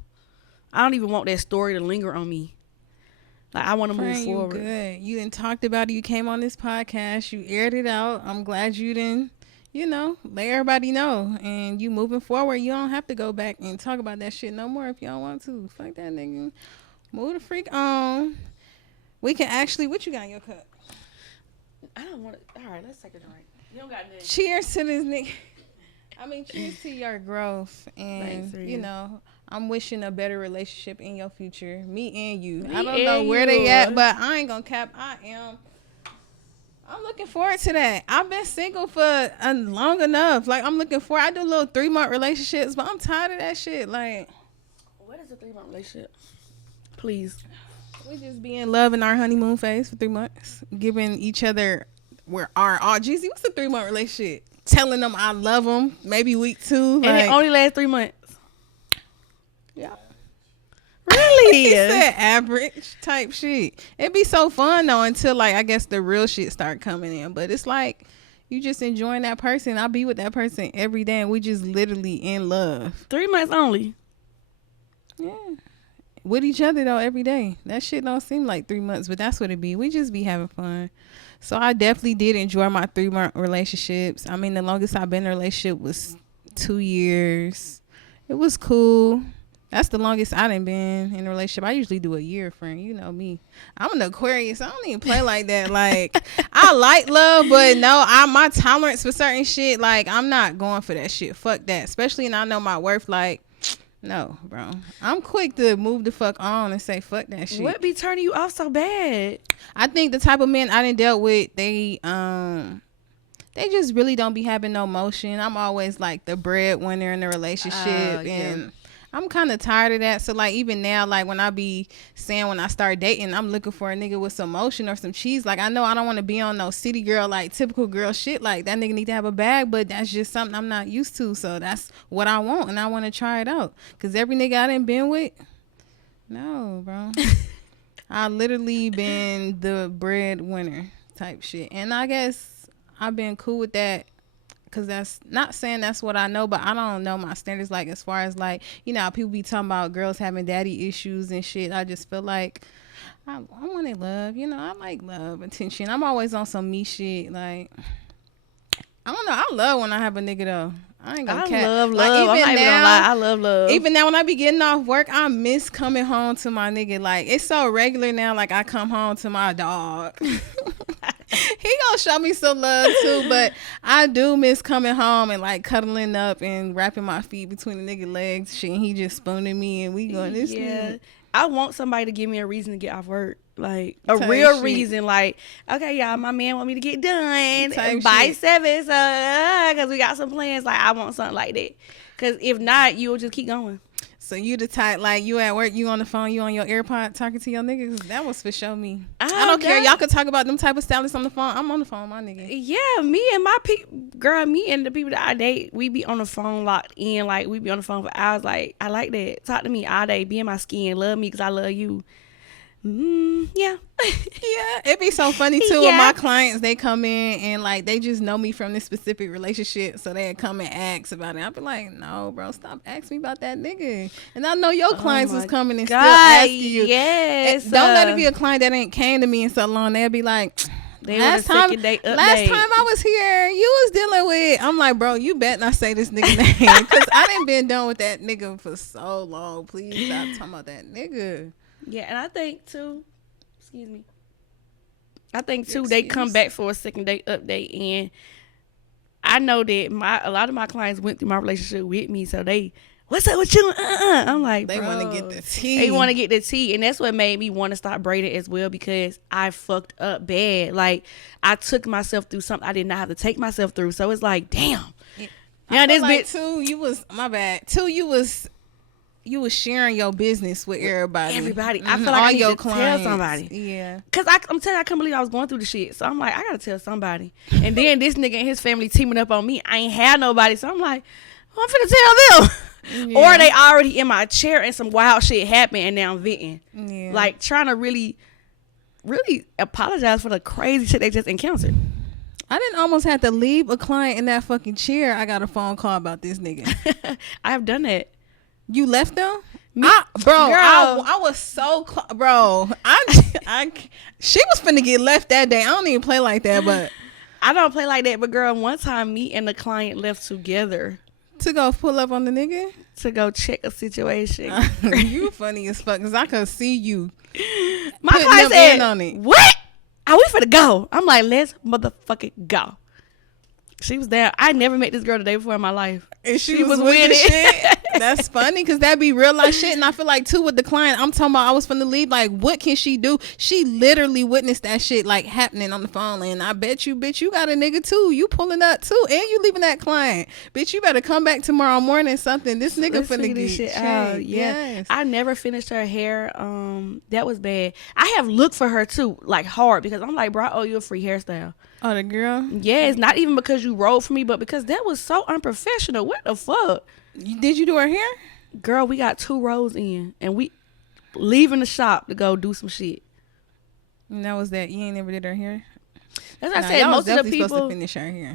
I don't even want that story to linger on me. Like, I want to move forward. You good. You done talked about it. You came on this podcast. You aired it out. I'm glad you didn't, let everybody know. And you moving forward, you don't have to go back and talk about that shit no more if you don't want to. Fuck that nigga. Move the freak on. We can actually, what you got in your cup? I don't want to. All right, let's take a drink. You don't got nothing. Cheers to this nigga. I mean, cheers to your growth. And, Thanks, I'm wishing a better relationship in your future. Me and you. Me I don't know where and they you. at, but I ain't gonna cap. I'm looking forward to that. I've been single for long enough. Like, I'm looking forward. I do little 3-month relationships, but I'm tired of that shit. Like, what is a 3-month relationship? Please. we just be in love in our honeymoon phase for 3 months, giving each other our Jeezy, what's a 3-month relationship? Telling them I love them, maybe week 2. And it only lasts 3 months. Yeah. Really? It's that average type shit. It'd be so fun though until, like, I guess the real shit start coming in. But it's like you just enjoying that person. I'll be with that person every day and we just literally in love. 3 months only. Yeah. With each other though every day. That shit don't seem like 3 months, but that's what it be. We just be having fun. So I definitely did enjoy my 3-month relationships. I mean, the longest I've been in a relationship was 2 years. It was cool. That's the longest I done been in a relationship. I usually do a year, friend. You know me. I'm an Aquarius. I don't even play like that. Like, I like love, but no, my tolerance for certain shit, like, I'm not going for that shit. Fuck that. Especially, and I know my worth, like, no, bro. I'm quick to move the fuck on and say fuck that shit. What be turning you off so bad? I think the type of men I done dealt with, they just really don't be having no motion. I'm always like the breadwinner in the relationship, and I'm kind of tired of that. So, like, even now, like, when I be saying when I start dating, I'm looking for a nigga with some motion or some cheese. Like, I know I don't want to be on no city girl, like, typical girl shit. Like, that nigga need to have a bag, but that's just something I'm not used to. So that's what I want, and I want to try it out. Because every nigga I done been with, no, bro. I literally been the breadwinner type shit. And I guess I've been cool with that. Because that's not saying that's what I know, but I don't know my standards, like, as far as, like, people be talking about girls having daddy issues and shit. I just feel like I wanted love. I like love, attention. I'm always on some me shit. Like, I don't know. I love when I have a nigga, though. I ain't gonna cap. Love like, love. I'm not even gonna lie. I love love. Even now when I be getting off work, I miss coming home to my nigga. Like, it's so regular now. Like, I come home to my dog. He gonna show me some love too, but I do miss coming home and, like, cuddling up and wrapping my feet between the nigga legs. Shit, and he just spooning me and we going this. Yeah, I want somebody to give me a reason to get off work, like a real reason. Like, okay, y'all, my man want me to get done by 7, so because we got some plans. Like, I want something like that. Because if not, you'll just keep going. So you the type, like, you at work, you on the phone, you on your AirPod talking to your niggas? That was for show me. I don't care. Y'all could talk about them type of stylists on the phone. I'm on the phone, my nigga. Yeah, me and my me and the people that I date, we be on the phone locked in. Like, we be on the phone for hours. Like, I like that. Talk to me all day. Be in my skin. Love me because I love you. Yeah. Yeah, it'd be so funny too with my clients. They come in and, like, they just know me from this specific relationship, so they'd come and ask about it. I'd be like, no, bro, stop asking me about that nigga. And I know your clients was coming and still asking you. Yes. Don't let it be a client that ain't came to me in so long. They'll be like, last time I was here, you was dealing with. I'm like, bro, you bet not say this nigga name, because I done been done with that nigga for so long. Please stop talking about that nigga. Yeah, and I think too, they come back for a second date update, and I know that a lot of my clients went through my relationship with me, so they what's up with you? I'm like, They want to get the tea. They want to get the tea. And that's what made me want to start braiding as well, because I fucked up bad. Like, I took myself through something I did not have to take myself through. So it's like, damn. Yeah, this like too, you was sharing your business with everybody. I feel like all I need your to clients. tell somebody. Yeah. Cause I'm telling you, I couldn't believe I was going through the shit. So I'm like, I gotta tell somebody. And then this nigga and his family teaming up on me. I ain't had nobody. So I'm like, well, I'm finna tell them. Yeah. Or they already in my chair and some wild shit happened and now I'm venting. Yeah. Like trying to really, really apologize for the crazy shit they just encountered. I didn't almost have to leave a client in that fucking chair. I got a phone call about this nigga. I have done that. You left them? I was so bro. She was finna get left that day. I don't even play like that, but I don't play like that. But girl, one time me and the client left together to go pull up on the nigga to go check a situation. You funny as fuck, cause I could see you. My client said, on it. "What? Are we finna go?" I'm like, "Let's motherfucking go." She was there. I never met this girl the day before in my life. And she was with it. Shit. That's funny, because that be real life shit. And I feel like too with the client, I'm talking about I was finna leave. Like, what can she do? She literally witnessed that shit like happening on the phone. And I bet you, bitch, you got a nigga too. You pulling up too. And you leaving that client. Bitch, you better come back tomorrow morning something. This nigga finna get shit out. Yes. I never finished her hair. That was bad. I have looked for her too, like hard, because I'm like, bro, I owe you a free hairstyle. Oh, the girl? Yeah, it's not even because you rolled for me, but because that was so unprofessional. What the fuck? Did you do her hair? Girl, we got 2 rows in, and we leaving the shop to go do some shit. And that was that. You ain't never did her hair? That's what I said. Most of the people supposed to finish her hair.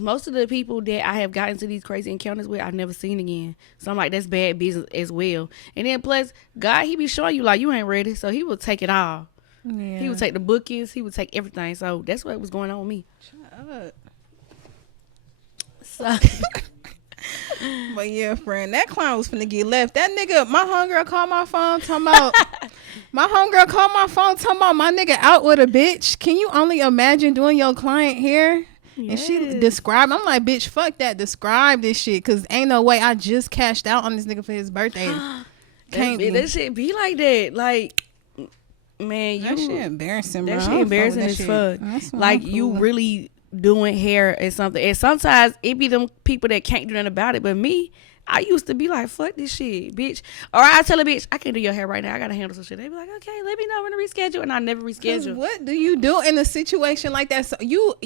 Most of the people that I have gotten to these crazy encounters with, I've never seen again. So I'm like, that's bad business as well. And then plus, God, he be showing you like you ain't ready, so he will take it all. Yeah. He would take the bookings. He would take everything. So that's what was going on with me. Shut up. So, but yeah, friend, that client was finna get left. That nigga, my homegirl called my phone talking about my nigga out with a bitch. Can you only imagine doing your client hair? Yes. And she described, I'm like, bitch, fuck that. Describe this shit, because ain't no way I just cashed out on this nigga for his birthday. Can't be. That shit be like that. Like, man, that shit embarrassing, bro. That shit embarrassing as fuck. Like, you really doing hair or something. And sometimes it be them people that can't do nothing about it. But me, I used to be like, fuck this shit, bitch. Or I tell a bitch, I can't do your hair right now. I gotta handle some shit. They be like, okay, let me know when to reschedule. And I never reschedule. What do you do in a situation like that? So you're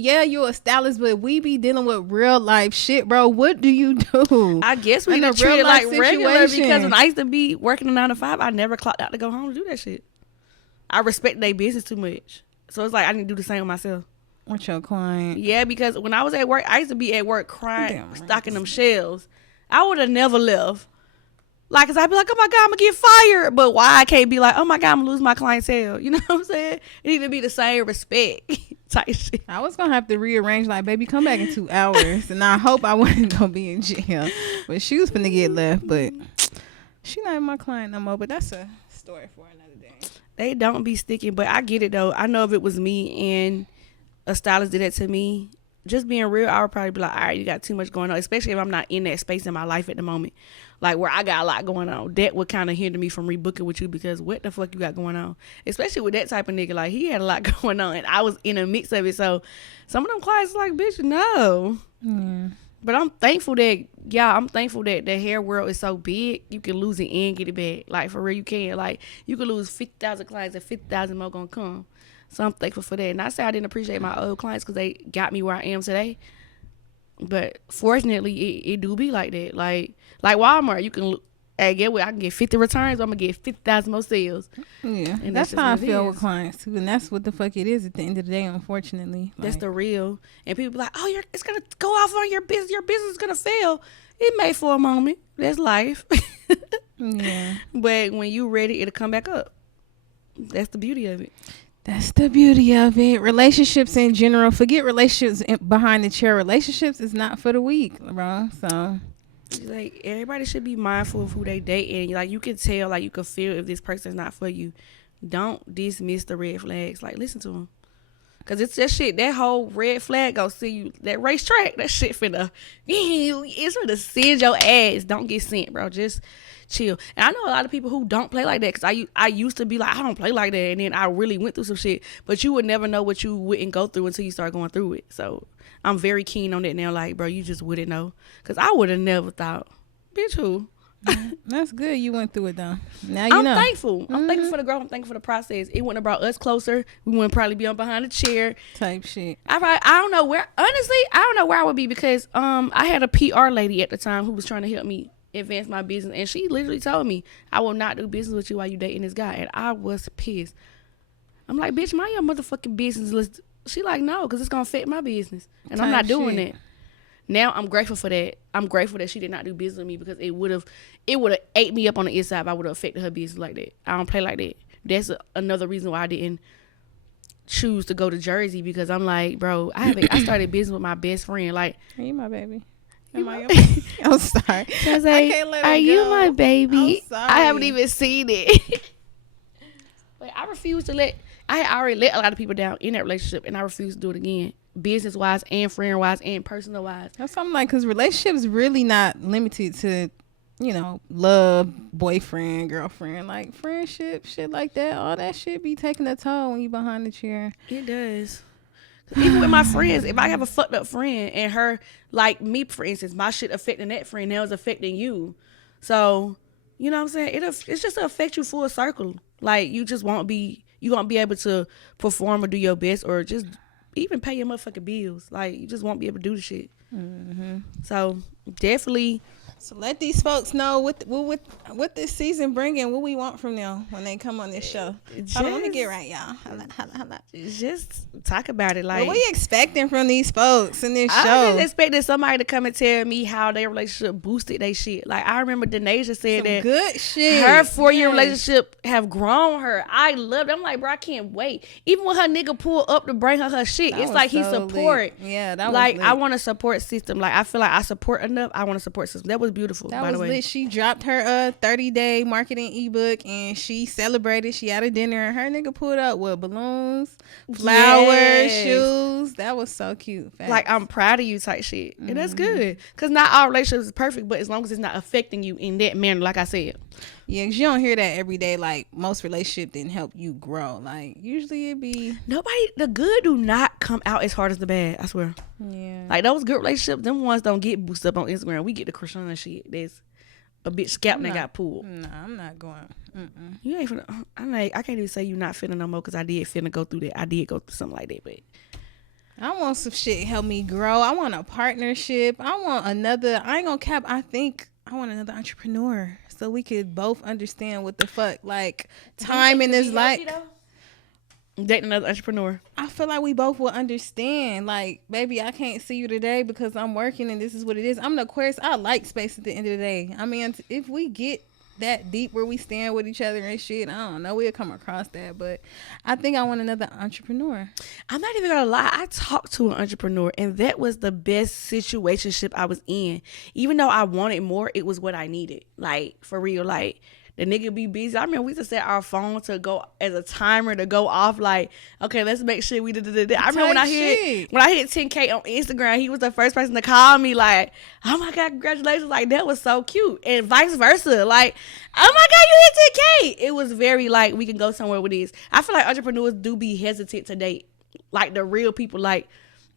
a stylist, but we be dealing with real life shit, bro. What do you do? I guess we need to treat it like regular, because when I used to be working a 9 to 5, I never clocked out to go home to do that shit. I respect their business too much. So it's like I need to do the same with myself. With your client? Yeah, because when I was at work, I used to be at work crying, stocking them shelves. I would have never left. Like, cause I'd be like, oh my God, I'm gonna get fired. But why I can't be like, oh my God, I'm gonna lose my clientele? You know what I'm saying? It need to be the same respect type shit. I was gonna have to rearrange, like, baby, come back in 2 hours. And I hope I wasn't gonna be in jail. But she was finna get left. But she not my client no more. But that's a story for another day. They don't be sticking, but I get it though. I know if it was me and a stylist did that to me, just being real, I would probably be like, all right, you got too much going on, especially if I'm not in that space in my life at the moment, like where I got a lot going on. That would kind of hinder me from rebooking with you, because what the fuck you got going on, especially with that type of nigga. Like, he had a lot going on and I was in a mix of it. So some of them clients like, bitch, no. But I'm thankful that the hair world is so big. You can lose it and get it back. Like, for real, you can. Like, you could lose 50,000 clients and 50,000 more gonna come. So I'm thankful for that. And I say I didn't appreciate my old clients because they got me where I am today. But fortunately, it do be like that. Like Walmart, you can get what I can get 50 returns. Or I'm gonna get 50,000 more sales. Yeah, and that's how I feel with clients too, and that's what the fuck it is at the end of the day. Unfortunately, that's the real. And people be like, "Oh, it's gonna go off on your business. Your business is gonna fail." It may for a moment. That's life. Yeah, but when you ready, it'll come back up. That's the beauty of it. That's the beauty of it. Relationships in general. Forget relationships behind the chair. Relationships is not for the weak, bro. So, like, everybody should be mindful of who they date, and like, you can tell, like, you can feel if this person's not for you. Don't dismiss the red flags. Like, listen to them. Cause it's that shit, that whole red flag gonna see you, that racetrack, that shit finna, it's finna send your ass. Don't get sent, bro. Just chill. And I know a lot of people who don't play like that, cause I used to be like, I don't play like that, and then I really went through some shit. But you would never know what you wouldn't go through until you start going through it. So I'm very keen on that now. Like, bro, you just wouldn't know, cause I would have never thought, bitch, who? That's good. You went through it though. Now you know. I'm thankful. I'm thankful for the growth. I'm thankful for the process. It wouldn't have brought us closer. We wouldn't probably be on behind the chair type shit. I don't know where. Honestly, I don't know where I would be, because I had a PR lady at the time who was trying to help me advance my business, and she literally told me, I will not do business with you while you dating this guy. And I was pissed. I'm like, bitch, mind your motherfucking business. She like, no, because it's gonna affect my business, and I'm not doing that. Now I'm grateful for that. I'm grateful that she did not do business with me, because it would have ate me up on the inside if I would have affected her business like that. I don't play like that. That's another reason why I didn't choose to go to Jersey, because I'm like, bro, I started business with my best friend. Like, are you my baby? I'm sorry. I can't let are you my baby? I'm sorry. I haven't even seen it. But I refuse to let. I had already let a lot of people down in that relationship, and I refuse to do it again, business wise and friend wise and personal wise. That's something like, because relationships really not limited to, you know, love, boyfriend, girlfriend, like friendship, shit like that. All that shit be taking a toll when you behind the chair. It does. Even with my friends, if I have a fucked up friend and her, like me, for instance, my shit affecting that friend, now it's affecting you. So, you know what I'm saying? It's just to affect you full circle. Like, you just won't be able to perform or do your best, or just even pay your motherfucking bills. Like, you just won't be able to do the shit. Mm-hmm. So definitely. So let these folks know what this season bringing, what we want from them when they come on this show. Hold on, let me get right, y'all. Holla. Just talk about it. Like, what are you expecting from these folks in this show? I just expected somebody to come and tell me how their relationship boosted their shit. Like, I remember Denasia said that good shit. Her 4-year relationship have grown her. I loved it. I'm like, bro, I can't wait. Even when her nigga pulled up to bring her shit, it's like he support. Yeah, that was like lit. I want a support system. Like, I feel like I support enough. I want a support system. That was beautiful. That by was the way. lit. She dropped her 30-day marketing ebook, and she celebrated. She had a dinner, and her nigga pulled up with balloons, flowers, shoes. That was so cute. Facts. Like, I'm proud of you type shit. And that's good. Because not all relationships is perfect, but as long as it's not affecting you in that manner, like I said. Yeah, because you don't hear that every day. Like, most relationships didn't help you grow. Like, usually it be... The good do not come out as hard as the bad, I swear. Yeah. Like, those good relationships, them ones don't get boosted up on Instagram. We get the Krishna shit. There's a bitch scalp that got pulled. Nah, I'm not going. You ain't finna... I can't even say you not finna no more, because I did finna go through that. I did go through something like that, but... I want some shit help me grow. I want a partnership. I want another... I ain't gonna cap. I think I want another entrepreneur, so we could both understand what the fuck, like, time in this life. Dating another entrepreneur. I feel like we both will understand. Like, baby, I can't see you today because I'm working and this is what it is. I'm the Aquarius. I like space at the end of the day. I mean, if we get that deep where we stand with each other and shit, I don't know, we'll come across that. But I think I want another entrepreneur. I'm not even gonna lie, I talked to an entrepreneur, and that was the best situationship I was in. Even though I wanted more, it was what I needed. Like, for real. Like, the nigga be busy. I remember we used to set our phone to go as a timer to go off. Like, okay, let's make sure we did. I remember when I hit 10K on Instagram, he was the first person to call me. Like, oh my god, congratulations! Like, that was so cute, and vice versa. Like, oh my god, you hit 10K. It was very like, we can go somewhere with this. I feel like entrepreneurs do be hesitant to date, like the real people, like.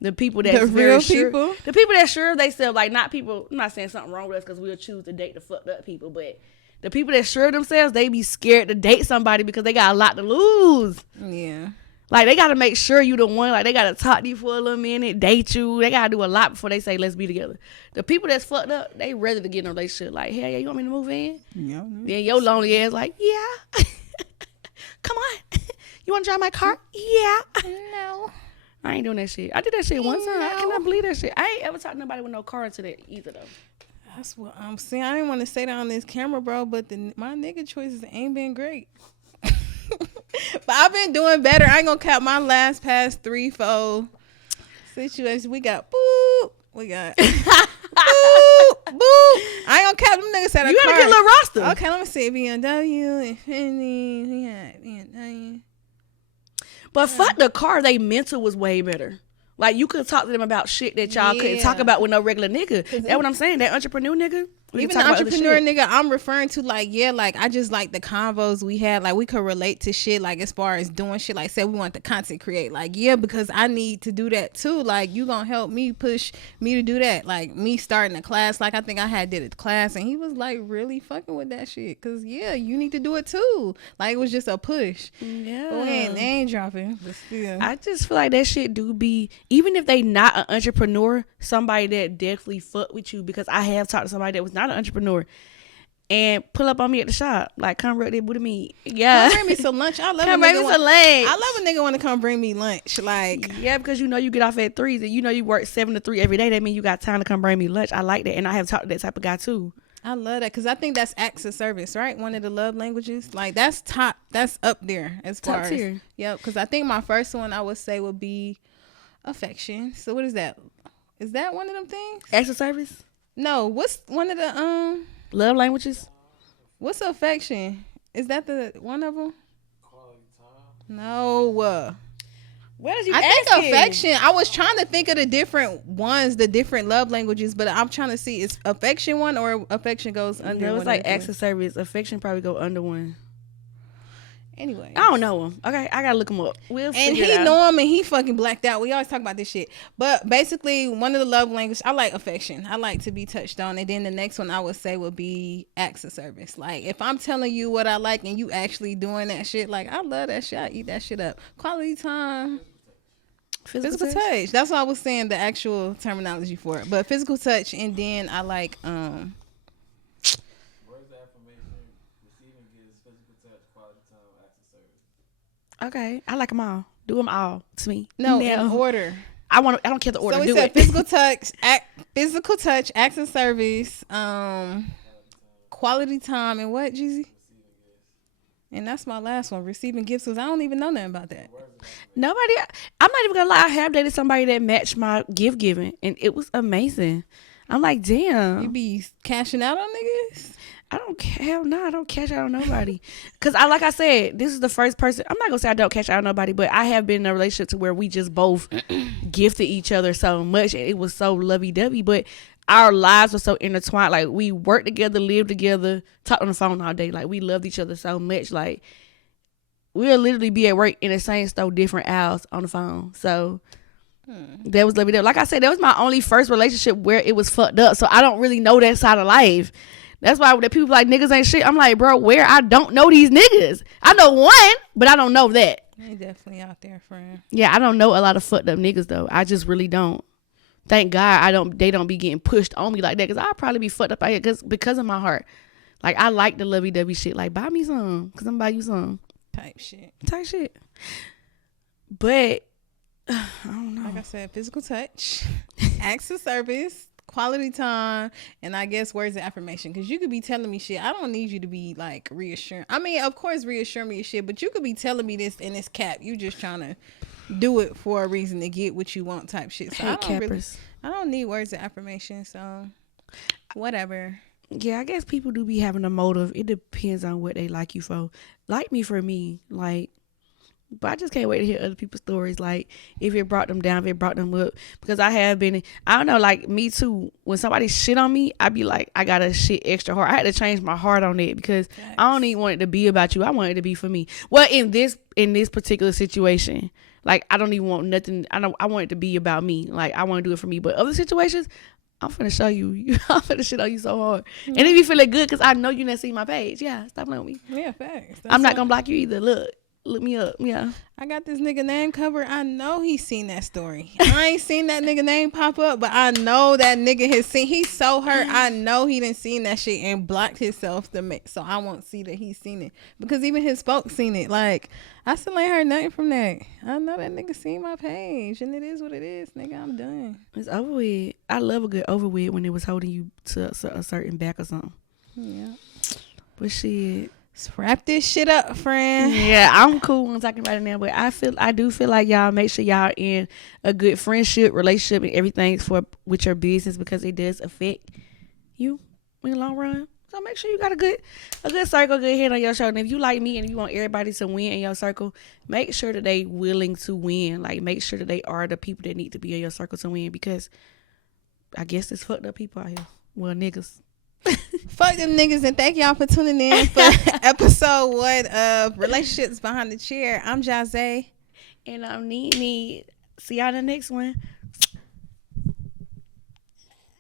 The people that's the real sure, people, the people that sure they self, like, not people. I'm not saying something wrong with us because we'll choose to date the fucked up people, but the people that sure themselves, they be scared to date somebody because they got a lot to lose. Yeah, like, they got to make sure you the one. Like, they got to talk to you for a little minute, date you. They got to do a lot before they say let's be together. The people that's fucked up, they ready to get in a relationship. Like, hell yeah, you want me to move in? Yeah. Then your lonely ass like, yeah. Come on, you want to drive my car? Yeah. No. I ain't doing that shit. I did that shit one time. I cannot believe that shit. I ain't ever talked to nobody with no car into that either, though. That's what I'm saying. I didn't want to say that on this camera, bro, but my nigga choices ain't been great. But I've been doing better. I ain't gonna count my past 3-4 situations. We got boop. We got boop, boop. I ain't gonna count them niggas at a car. You gotta get a little roster. Okay, let me see. BMW, Infinity, we got BMW. But fuck the car, they mental was way better. Like, you could talk to them about shit that y'all couldn't talk about with no regular nigga. That's what I'm saying. That entrepreneur nigga. Even the entrepreneur nigga I'm referring to, like, yeah, like, I just like the convos we had. Like, we could relate to shit, like, as far as doing shit. Like, say we want the content create. Like, yeah, because I need to do that too. Like, you gonna help me push me to do that. Like, me starting a class. Like, I think I had did a class, and he was, like, really fucking with that shit. Because, yeah, you need to do it too. Like, it was just a push. Yeah. But they ain't dropping. But still. I just feel like that shit do be, even if they not an entrepreneur, somebody that definitely fuck with you. Because I have talked to somebody that was not an entrepreneur and pull up on me at the shop, like, come rub that booty me. Yeah, come bring me some lunch. I love come bring me some lunch. I love a nigga want to come bring me lunch. Like, yeah, because you know you get off at 3, and you know you work 7 to 3 every day. That means you got time to come bring me lunch. I like that, and I have talked to that type of guy too. I love that because I think that's acts of service, right? One of the love languages. Like, that's top. That's up there as far top tier. As, yep. Because I think my first one I would say would be affection. So what is that? Is that one of them things? Acts of service? No. What's one of the love languages? What's affection? Is that the one of them? Quality time. No. What is you I asking? think affection. I was trying to think of the different ones, the different love languages, but I'm trying to see is affection one or affection goes under. No, it's like acts of service. Affection probably go under one. Anyway, I don't know him. Okay, I gotta look him up. We'll and he know him, and he fucking blacked out. We always talk about this shit, but basically, one of the love languages, I like affection. I like to be touched on, and then the next one I would say would be acts of service. Like, if I'm telling you what I like and you actually doing that shit, like, I love that shit. I eat that shit up. Quality time. Physical touch. That's what I was saying, the actual terminology for it. But physical touch, and then I like words of affirmation, receiving gifts, physical touch, quality time, acts of service. Okay, I like them all. Do them all to me. No, in order. I don't care the order. So we do said it. physical touch, acts of service, quality time, and what, Jeezy? And that's my last one, receiving gifts, because I don't even know nothing about that. Nobody, I'm not even gonna lie, I have dated somebody that matched my gift giving, and it was amazing. I'm like, damn. You be cashing out on niggas? I don't hell no, I don't cash out on nobody. Cause like I said, this is the first person. I'm not gonna say I don't cash out on nobody, but I have been in a relationship to where we just both gifted each other so much, and it was so lovey dovey. But our lives were so intertwined. Like, we worked together, lived together, talked on the phone all day. Like, we loved each other so much. Like, we'll literally be at work in the same store, different hours on the phone. So that was lovely. Like I said, that was my only first relationship where it was fucked up. So I don't really know that side of life. That's why the people like niggas ain't shit. I'm like, bro, where? I don't know these niggas. I know one, but I don't know that. They definitely out there, friend. Yeah, I don't know a lot of fucked up niggas though. I just really don't. Thank God they don't be getting pushed on me like that, because I'll probably be fucked up out here because of my heart. Like, I like the lovey-dovey shit. Like, buy me some, because I'm going to buy you some. Type shit. But, I don't know. Like I said, physical touch, acts of service, quality time, and I guess words of affirmation. Because you could be telling me shit. I don't need you to be, like, reassuring. I mean, of course, reassure me of shit, but you could be telling me this in this cap. You just trying to do it for a reason to get what you want type shit. So I don't need words of affirmation, so whatever. Yeah, I guess people do be having a motive. It depends on what they like you for. Like me for me, like, but I just can't wait to hear other people's stories. Like, if it brought them down, if it brought them up, because I have been, I don't know, like me too. When somebody shit on me, I be like, I gotta shit extra hard. I had to change my heart on it, because I don't even want it to be about you. I want it to be for me. Well, in this particular situation, like, I don't even want nothing. I want it to be about me. Like, I want to do it for me. But other situations, I'm finna show you. I'm finna shit on you so hard. And it be feeling good, because I know you never see my page. Yeah, stop playing with me. Yeah, facts. I'm not gonna block you either. Look me up. Yeah. I got this nigga name covered. I know he's seen that story. I ain't seen that nigga name pop up, but I know that nigga has seen. He's so hurt. I know he didn't seen that shit and blocked himself to make, so I won't see that he's seen it, because even his folks seen it. Like, I still ain't heard nothing from that. I know that nigga seen my page, and it is what it is, nigga. I'm done. It's over with. I love a good over with when it was holding you to a certain back or something. Yeah. But shit. Let's wrap this shit up, friend. Yeah, I'm cool when talking about it now, but I do feel like y'all make sure y'all in a good friendship, relationship, and everything with your business, because it does affect you in the long run. So make sure you got a good circle, good head on your shoulder. And if you like me and you want everybody to win in your circle, make sure that they willing to win. Like, make sure that they are the people that need to be in your circle to win, because I guess it's fucked up people out here. Well, niggas. Fuck them niggas, and thank y'all for tuning in for episode 1 of Relationships Behind the Chair. I'm Jazzy. And I'm Nene. See y'all in the next one.